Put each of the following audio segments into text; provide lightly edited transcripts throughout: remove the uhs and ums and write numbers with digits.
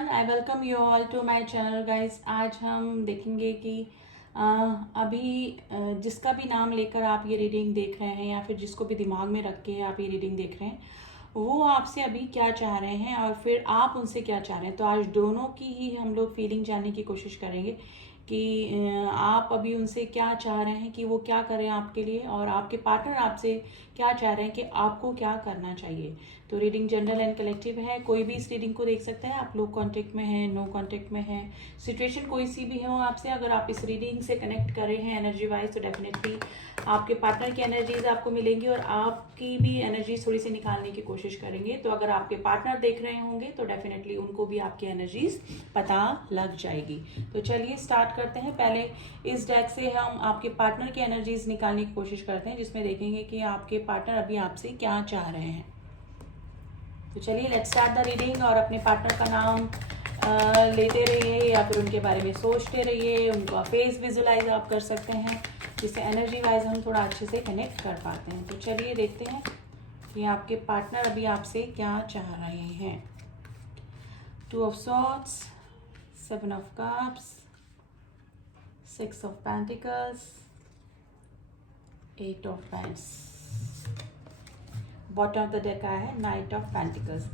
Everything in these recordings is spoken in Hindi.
Everyone, I welcome you all to my channel guys. आज हम देखेंगे कि जिसका भी नाम लेकर आप ये रीडिंग देख रहे हैं या फिर जिसको भी दिमाग में रख के आप ये रीडिंग देख रहे हैं, वो आपसे अभी क्या चाह रहे हैं और फिर आप उनसे क्या चाह रहे हैं। तो आज दोनों की ही हम लोग फीलिंग जानने की कोशिश करेंगे कि आप अभी उनसे क्या चाह रहे हैं कि वो क्या करें आपके लिए, और आपके पार्टनर आपसे क्या चाह रहे हैं कि आपको क्या करना चाहिए। तो रीडिंग जनरल एंड कलेक्टिव है, कोई भी इस रीडिंग को देख सकता है। आप लोग कांटेक्ट में हैं, नो कांटेक्ट में हैं, सिचुएशन कोई सी भी हो आपसे, अगर आप इस रीडिंग से कनेक्ट कर रहे हैं एनर्जी वाइज, तो डेफिनेटली आपके पार्टनर की एनर्जीज आपको मिलेंगी और आपकी भी एनर्जीज थोड़ी सी निकालने की कोशिश करेंगे। तो अगर आपके पार्टनर देख रहे होंगे तो डेफिनेटली उनको भी आपकी एनर्जीज पता लग जाएगी। तो चलिए स्टार्ट करते हैं। पहले इस डेक से हम आपके पार्टनर की एनर्जीज निकालने की कोशिश करते हैं, जिसमें देखेंगे कि आपके पार्टनर अभी आपसे क्या चाह रहे हैं। तो चलिए लेट्स स्टार्ट द रीडिंग। और अपने पार्टनर का नाम लेते रहिए या फिर उनके बारे में सोचते रहिए, उनका फेस विजुलाइज आप कर सकते हैं, जिससे एनर्जी वाइज हम थोड़ा अच्छे से कनेक्ट कर पाते हैं। तो चलिए देखते हैं कि आपके पार्टनर अभी आपसे क्या चाह रहे हैं। 2 of swords, 7 of cups, 6 of pentacles, 8 of paints. Bottom of the deck आया है नाइट ऑफ पेंटिकल्स।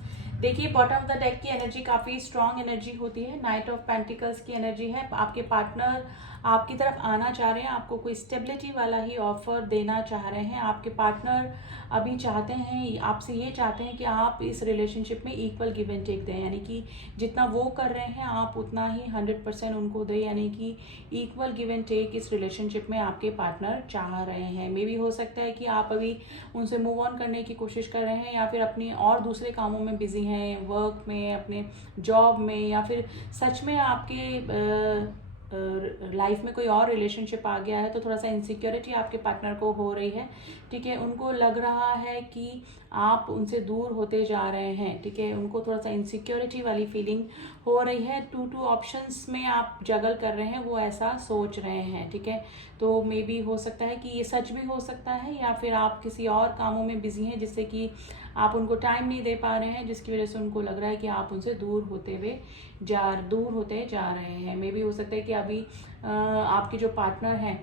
देखिए बॉटम ऑफ द डेक की एनर्जी काफी स्ट्रांग एनर्जी होती है। नाइट ऑफ पेंटिकल्स की एनर्जी है आपके पार्टनर आपकी तरफ आना चाह रहे हैं, आपको कोई स्टेबिलिटी वाला ही ऑफर देना चाह रहे हैं। आपके पार्टनर अभी चाहते हैं, आपसे ये चाहते हैं कि आप इस रिलेशनशिप में इक्वल गिव एंड टेक दें, यानी कि जितना वो कर रहे हैं आप उतना ही 100% उनको दें, यानी कि इक्वल गिव एंड टेक इस रिलेशनशिप में आपके पार्टनर चाह रहे हैं। मे भी हो सकता है कि आप अभी उनसे मूव ऑन करने की कोशिश कर रहे हैं या फिर अपनी और दूसरे कामों में बिजी हैं, वर्क में, अपने जॉब में, या फिर सच में आपके लाइफ में कोई और रिलेशनशिप आ गया है तो थोड़ा सा इनसिक्योरिटी आपके पार्टनर को हो रही है। ठीक है, उनको लग रहा है कि आप उनसे दूर होते जा रहे हैं। ठीक है, उनको थोड़ा सा इनसिक्योरिटी वाली फीलिंग हो रही है। 2 ऑप्शंस में आप जगल कर रहे हैं, वो ऐसा सोच रहे हैं। ठीक है, तो मे बी हो सकता है कि ये सच भी हो सकता है, या फिर आप किसी और कामों में बिजी हैं जिससे कि आप उनको टाइम नहीं दे पा रहे हैं, जिसकी वजह से उनको लग रहा है कि आप उनसे दूर होते जा रहे हैं। मे बी हो सकता है कि अभी आपके जो पार्टनर हैं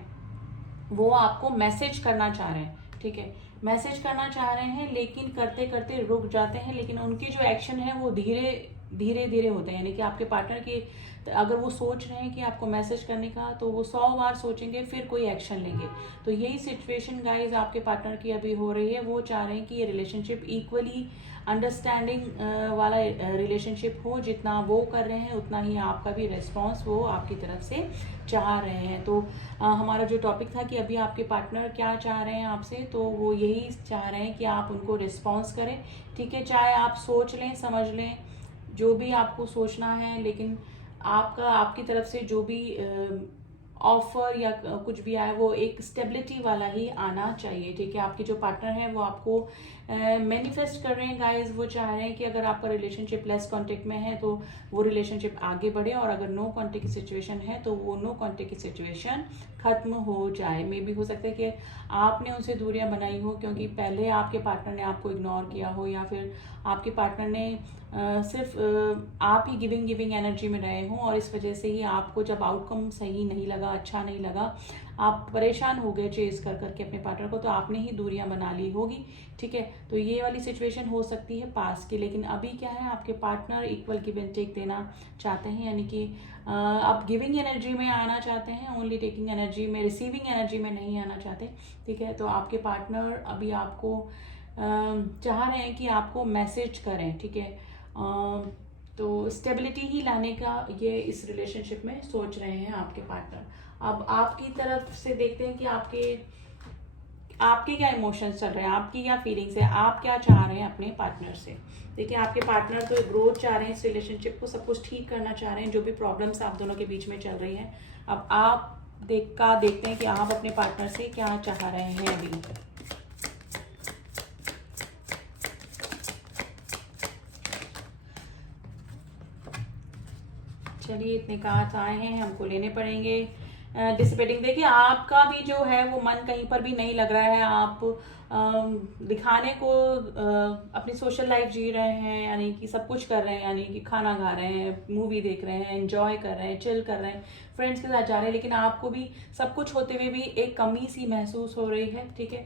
वो आपको मैसेज करना चाह रहे हैं। ठीक है, मैसेज करना चाह रहे हैं लेकिन करते करते रुक जाते हैं, लेकिन उनके जो एक्शन है वो धीरे धीरे होते हैं। यानी कि आपके पार्टनर की अगर वो सोच रहे हैं कि आपको मैसेज करने का, तो वो 100 बार सोचेंगे फिर कोई एक्शन लेंगे। तो यही सिचुएशन गाइज आपके पार्टनर की अभी हो रही है। वो चाह रहे हैं कि ये रिलेशनशिप इक्वली अंडरस्टैंडिंग वाला रिलेशनशिप हो, जितना वो कर रहे हैं उतना ही आपका भी रिस्पॉन्स वो आपकी तरफ से चाह रहे हैं। तो हमारा जो टॉपिक था कि अभी आपके पार्टनर क्या चाह रहे हैं आपसे, तो वो यही चाह रहे हैं कि आप उनको रिस्पॉन्स करें। ठीक है, चाहे आप सोच लें, समझ लें, जो भी आपको सोचना है, लेकिन आपकी तरफ से जो भी ऑफर या कुछ भी आए वो एक स्टेबिलिटी वाला ही आना चाहिए। ठीक है, आपके जो पार्टनर हैं वो आपको मैनिफेस्ट कर रहे हैं गाइस। वो चाह रहे हैं कि अगर आपका रिलेशनशिप लेस कांटेक्ट में है तो वो रिलेशनशिप आगे बढ़े, और अगर नो कांटेक्ट की सिचुएशन है तो वो नो कांटेक्ट की सिचुएशन खत्म हो जाए। मे भी हो सकता है कि आपने उनसे दूरियां बनाई हो क्योंकि पहले आपके पार्टनर ने आपको इग्नोर किया हो, या फिर आपके पार्टनर ने सिर्फ आप ही गिविंग एनर्जी में रहे हों, और इस वजह से ही आपको जब आउटकम सही नहीं लगा, अच्छा नहीं लगा, आप परेशान हो गए चेज कर करके अपने पार्टनर को, तो आपने ही दूरियां बना ली होगी। ठीक है, तो ये वाली सिचुएशन हो सकती है पास की। लेकिन अभी क्या है, आपके partner equal give and take देना चाहते हैं, यानी कि आप गिविंग एनर्जी में आना चाहते हैं, ओनली टेकिंग एनर्जी में, रिसीविंग एनर्जी में नहीं आना चाहते। ठीक है, तो आपके पार्टनर अभी आपको चाह रहे हैं कि आपको मैसेज करें। ठीक है, तो स्टेबिलिटी ही लाने का ये इस रिलेशनशिप में सोच रहे हैं आपके पार्टनर। अब आपकी तरफ से देखते हैं कि आपके क्या इमोशंस चल रहे हैं, आपकी क्या फीलिंग्स है, आप क्या चाह रहे हैं अपने पार्टनर से। देखिए आपके पार्टनर तो ग्रोथ चाह रहे हैं, इस रिलेशनशिप को सब कुछ ठीक करना चाह रहे हैं, जो भी प्रॉब्लम्स आप दोनों के बीच में चल रही हैं। अब आप देखते हैं कि आप अपने पार्टनर से क्या चाह रहे हैं अभी। चलिए इतने कार्ड्स आए हैं, हमको लेने पड़ेंगे। डिसिपेटिंग। देखिए आपका भी जो है वो मन कहीं पर भी नहीं लग रहा है, आप दिखाने को अपनी सोशल लाइफ जी रहे हैं, यानी कि सब कुछ कर रहे हैं, यानी कि खाना खा रहे हैं, मूवी देख रहे हैं, एंजॉय कर रहे हैं, चिल कर रहे हैं, फ्रेंड्स के साथ जा रहे हैं, लेकिन आपको भी सब कुछ होते हुए भी एक कमी सी महसूस हो रही है। ठीक है,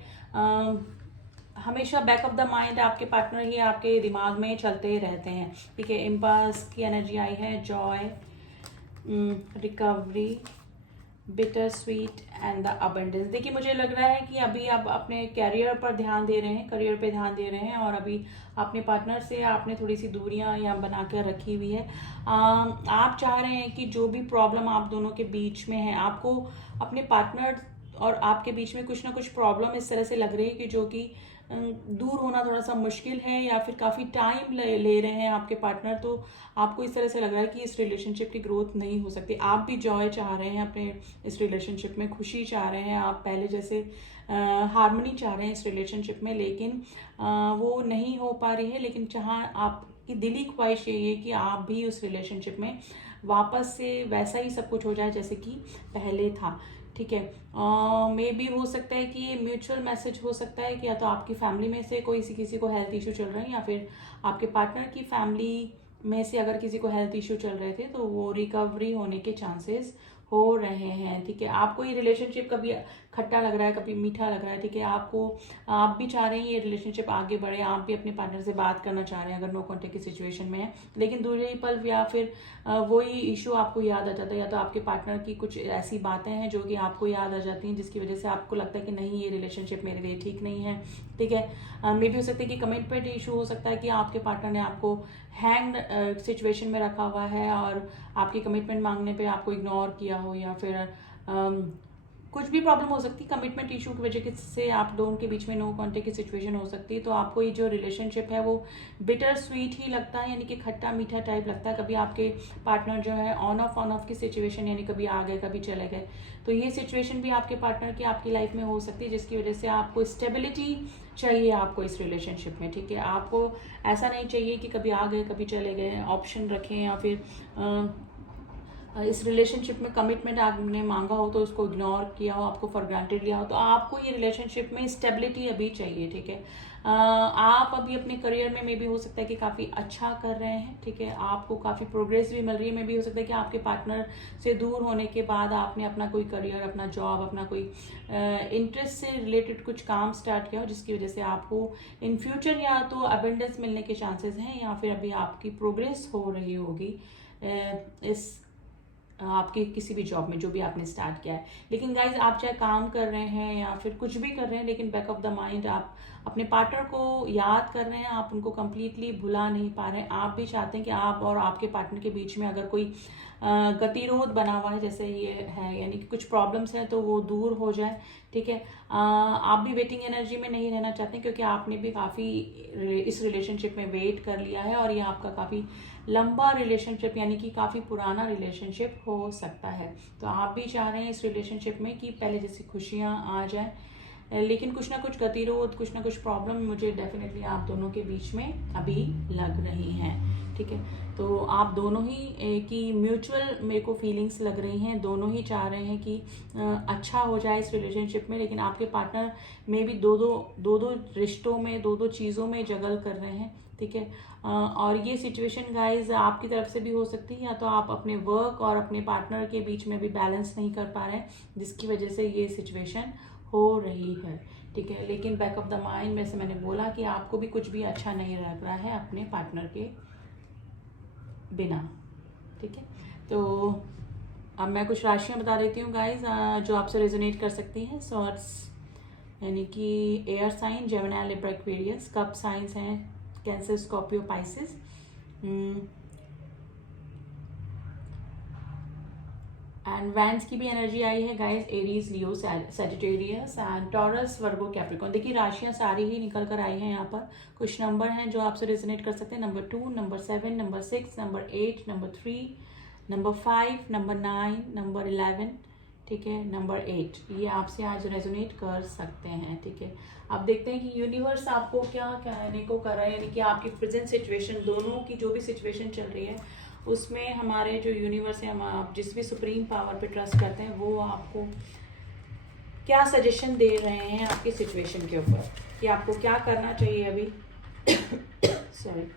हमेशा बैक ऑफ द माइंड आपके पार्टनर ही आपके दिमाग में चलते रहते हैं। ठीक है, इम्पल्स की एनर्जी आई है, Joy, recovery, bitter sweet and the abundance. देखिए मुझे लग रहा है कि अभी आप अपने करियर पर ध्यान दे रहे हैं, करियर पे ध्यान दे रहे हैं, और अभी अपने पार्टनर से आपने थोड़ी सी दूरियां यहाँ बना कर रखी हुई है। आप चाह रहे हैं कि जो भी प्रॉब्लम आप दोनों के बीच में है, आपको अपने पार्टनर और आपके बीच में कुछ ना कुछ प्रॉब्लम इस तरह से लग रही है कि जो कि दूर होना थोड़ा सा मुश्किल है, या फिर काफ़ी टाइम ले रहे हैं आपके पार्टनर। तो आपको इस तरह से लग रहा है कि इस रिलेशनशिप की ग्रोथ नहीं हो सकती। आप भी जॉय चाह रहे हैं अपने इस रिलेशनशिप में, खुशी चाह रहे हैं, आप पहले जैसे हार्मनी चाह रहे हैं इस रिलेशनशिप में, लेकिन वो नहीं हो पा रही है। लेकिन जहाँ आपकी दिली ख्वाहिश यही है कि आप भी उस रिलेशनशिप में वापस से वैसा ही सब कुछ हो जाए जैसे कि पहले था। ठीक है, मे बी हो सकता है कि ये म्यूचुअल मैसेज हो सकता है कि या तो आपकी फैमिली में से कोई किसी को हेल्थ इशू चल रहे हैं, या फिर आपके पार्टनर की फैमिली में से अगर किसी को हेल्थ इशू चल रहे थे तो वो रिकवरी होने के चांसेस हो रहे हैं। ठीक है, आपको ये रिलेशनशिप कभी खट्टा लग रहा है, कभी मीठा लग रहा है। ठीक है, आप भी चाह रहे हैं ये रिलेशनशिप आगे बढ़े, आप भी अपने पार्टनर से बात करना चाह रहे हैं अगर नो कॉन्टेक्ट की सिचुएशन में है, लेकिन दूसरे ही पल या फिर वही इशू आपको याद आ जाता है, या तो आपके पार्टनर की कुछ ऐसी बातें हैं जो कि आपको याद आ जाती हैं जिसकी वजह से आपको लगता है कि नहीं, ये रिलेशनशिप मेरे लिए ठीक नहीं है। ठीक है, मे बी हो सकता है कि कमिटमेंट इशू हो सकता है कि आपके पार्टनर ने आपको हैंग सिचुएशन में रखा हुआ है और आपकी कमिटमेंट मांगने पे आपको इग्नोर किया हो, या फिर कुछ भी प्रॉब्लम हो सकती है कमिटमेंट इशू की वजह से आप दोनों के बीच में नो कॉन्टेक्ट की सिचुएशन हो सकती है। तो आपको ये जो रिलेशनशिप है वो बिटर स्वीट ही लगता है, यानी कि खट्टा मीठा टाइप लगता है। कभी आपके पार्टनर जो है ऑन ऑफ की सिचुएशन, यानी कभी आ गए कभी चले गए, तो ये सिचुएशन भी आपके पार्टनर की आपकी लाइफ में हो सकती है, जिसकी वजह से आपको स्टेबिलिटी चाहिए आपको इस रिलेशनशिप में। ठीक है, आपको ऐसा नहीं चाहिए कि कभी आ गए कभी चले गए, ऑप्शन रखें, या फिर इस रिलेशनशिप में कमिटमेंट आपने मांगा हो तो उसको इग्नोर किया हो, आपको फॉर ग्रांटेड लिया हो। तो आपको ये रिलेशनशिप में स्टेबिलिटी अभी चाहिए। ठीक है, आप अभी अपने करियर में भी हो सकता है कि काफ़ी अच्छा कर रहे हैं। ठीक है, आपको काफ़ी प्रोग्रेस भी मिल रही है। में भी हो सकता है कि आपके पार्टनर से दूर होने के बाद आपने अपना कोई करियर, अपना जॉब, अपना कोई इंटरेस्ट से रिलेटेड कुछ काम स्टार्ट किया हो, जिसकी वजह से आपको इन फ्यूचर या तो अबेंडेंस मिलने के चांसेस हैं, या फिर अभी आपकी प्रोग्रेस हो रही होगी इस आपके किसी भी जॉब में जो भी आपने स्टार्ट किया है। लेकिन गाइज आप चाहे काम कर रहे हैं या फिर कुछ भी कर रहे हैं, लेकिन बैक ऑफ द माइंड आप अपने पार्टनर को याद कर रहे हैं, आप उनको कंप्लीटली भुला नहीं पा रहे हैं। आप भी चाहते हैं कि आप और आपके पार्टनर के बीच में अगर कोई गतिरोध बना हुआ है जैसे ये है, यानी कि कुछ प्रॉब्लम्स हैं, तो वो दूर हो जाए। ठीक है, आप भी वेटिंग एनर्जी में नहीं रहना चाहते, क्योंकि आपने भी काफ़ी इस रिलेशनशिप में वेट कर लिया है, और ये आपका काफ़ी लंबा रिलेशनशिप यानी कि काफ़ी पुराना रिलेशनशिप हो सकता है। तो आप भी चाह रहे हैं इस रिलेशनशिप में कि पहले जैसी खुशियाँ आ जाए, लेकिन कुछ ना कुछ गतिरोध, कुछ ना कुछ प्रॉब्लम मुझे डेफिनेटली आप दोनों के बीच में अभी लग रही हैं। ठीक है, तो आप दोनों ही की म्यूचुअल मेरे को फीलिंग्स लग रही हैं, दोनों ही चाह रहे हैं कि अच्छा हो जाए इस रिलेशनशिप में, लेकिन आपके पार्टनर में भी दो रिश्तों में, दो चीज़ों में जगल कर रहे हैं। ठीक है, और ये सिचुएशन गाइज आपकी तरफ से भी हो सकती है, या तो आप अपने वर्क और अपने पार्टनर के बीच में भी बैलेंस नहीं कर पा रहे हैं, जिसकी वजह से ये सिचुएशन हो रही है। ठीक है, लेकिन बैक ऑफ द माइंड में से मैंने बोला कि आपको भी कुछ भी अच्छा नहीं लग रहा है अपने पार्टनर के बिना। ठीक है, तो अब मैं कुछ राशियां बता देती हूँ गाइज जो आपसे रेजोनेट कर सकती हैं। सॉर्ट्स यानी कि air sign, Gemini, Libra, Aquarius. Cup signs हैं Cancer, Scorpio, Pisces. And wands की भी एनर्जी आई है guys, Aries, Leo, Sagittarius and Taurus, Virgo, Capricorn. देखिए राशियां सारी ही निकल कर आई हैं यहाँ पर। कुछ नंबर हैं जो आपसे रेजोनेट कर सकते हैं, number 2, number 7, number 6, number 8, number 3, number 5, number 9, number 11। ठीक है, नंबर 8, ये आपसे आज रेजोनेट कर सकते हैं। ठीक है, अब देखते हैं कि यूनिवर्स आपको क्या कहने को कर रहा है, यानी कि आपकी प्रेजेंट सिचुएशन, दोनों की जो भी सिचुएशन चल रही है उसमें हमारे जो यूनिवर्स है, हम आप जिस भी सुप्रीम पावर पे ट्रस्ट करते हैं, वो आपको क्या सजेशन दे रहे हैं आपकी सिचुएशन के ऊपर कि आपको क्या करना चाहिए अभी। सॉरी।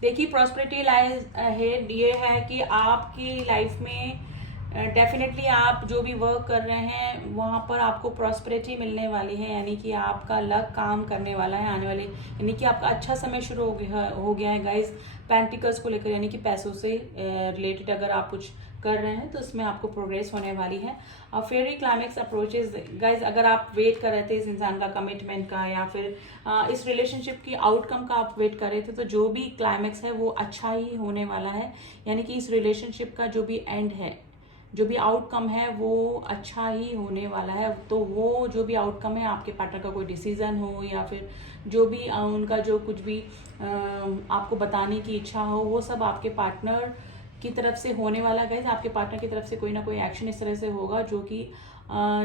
देखिए प्रॉस्पेरिटी लाइज है, ये है कि आपकी लाइफ में डेफिनेटली आप जो भी वर्क कर रहे हैं वहाँ पर आपको प्रॉस्पेरिटी मिलने वाली है, यानी कि आपका लक काम करने वाला है आने वाले, यानी कि आपका अच्छा समय शुरू हो गया है गाइज पेंटिकल्स को लेकर, यानी कि पैसों से रिलेटेड अगर आप कुछ कर रहे हैं तो उसमें आपको प्रोग्रेस होने वाली है। और फेयरी क्लाइमेक्स अप्रोचेज गाइज, अगर आप वेट कर रहे थे इस इंसान का कमिटमेंट का या फिर इस रिलेशनशिप की आउटकम का आप वेट कर रहे थे, तो जो भी क्लाइमेक्स है वो अच्छा ही होने वाला है, यानी कि इस रिलेशनशिप का जो भी एंड है, जो भी आउटकम है वो अच्छा ही होने वाला है। तो वो जो भी आउटकम है, आपके पार्टनर का कोई डिसीजन हो या फिर जो भी उनका जो कुछ भी आपको बताने की इच्छा हो, वो सब आपके पार्टनर की तरफ से होने वाला है। आपके पार्टनर की तरफ से कोई ना कोई एक्शन इस तरह से होगा जो कि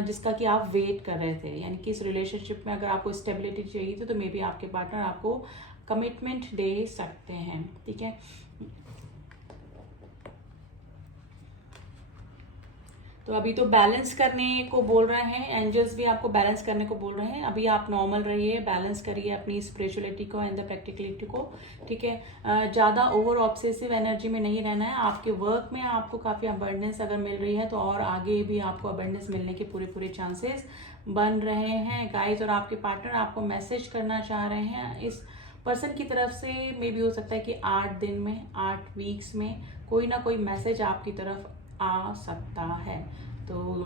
जिसका कि आप वेट कर रहे थे, यानी कि इस रिलेशनशिप में अगर आपको स्टेबिलिटी चाहिए थी तो मे बी आपके पार्टनर आपको कमिटमेंट दे सकते हैं। ठीक है, तो अभी तो बैलेंस करने को बोल रहे हैं, एंजल्स भी आपको बैलेंस करने को बोल रहे हैं। अभी आप नॉर्मल रहिए, बैलेंस करिए अपनी स्पिरिचुअलिटी को एंड द प्रैक्टिकलिटी को। ठीक है, ज़्यादा ओवर ऑब्सेसिव एनर्जी में नहीं रहना है। आपके वर्क में आपको काफ़ी अबंडेंस अगर मिल रही है तो और आगे भी आपको अबंडेंस मिलने के पूरे चांसेस बन रहे हैं गाइस। और आपके पार्टनर आपको मैसेज करना चाह रहे हैं इस पर्सन की तरफ से, मे भी हो सकता है कि 8 दिन में, 8 वीक्स में कोई ना कोई मैसेज आपकी तरफ आ सकता है। तो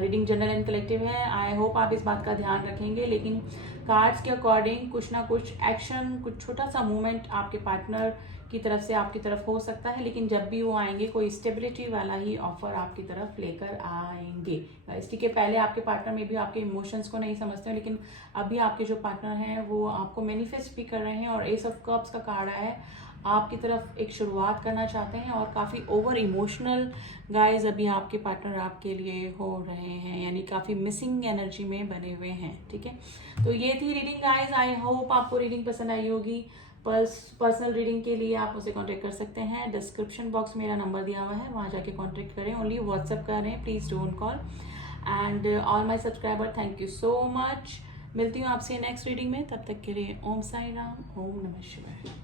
रीडिंग जनरल एंड कलेक्टिव है, आई होप आप इस बात का ध्यान रखेंगे, लेकिन कार्ड्स के अकॉर्डिंग कुछ ना कुछ एक्शन, कुछ छोटा सा मूवमेंट आपके पार्टनर की तरफ से आपकी तरफ हो सकता है, लेकिन जब भी वो आएंगे कोई स्टेबिलिटी वाला ही ऑफर आपकी तरफ लेकर आएंगे। ठीक है, पहले आपके पार्टनर में भी आपके इमोशंस को नहीं समझते हो, लेकिन अभी आपके जो पार्टनर हैं वो आपको मैनिफेस्ट भी कर रहे हैं। और एस ऑफ कप्स का कार्ड है, आपकी तरफ एक शुरुआत करना चाहते हैं और काफ़ी ओवर इमोशनल गाइज अभी आपके पार्टनर आपके लिए हो रहे हैं, यानी काफ़ी मिसिंग एनर्जी में बने हुए हैं। ठीक है, तो ये थी रीडिंग गाइज। आई होप आपको रीडिंग पसंद आई होगी। पर्सनल रीडिंग के लिए आप मुझे कांटेक्ट कर सकते हैं, डिस्क्रिप्शन बॉक्स मेरा नंबर दिया हुआ है, वहाँ जाके कांटेक्ट करें। ओनली व्हाट्सएप करें, please don't call. And all my subscriber, thank you so much. मिलती हूँ आपसे नेक्स्ट रीडिंग में, तब तक के लिए ओम साई राम, ओम नमः शिवाय।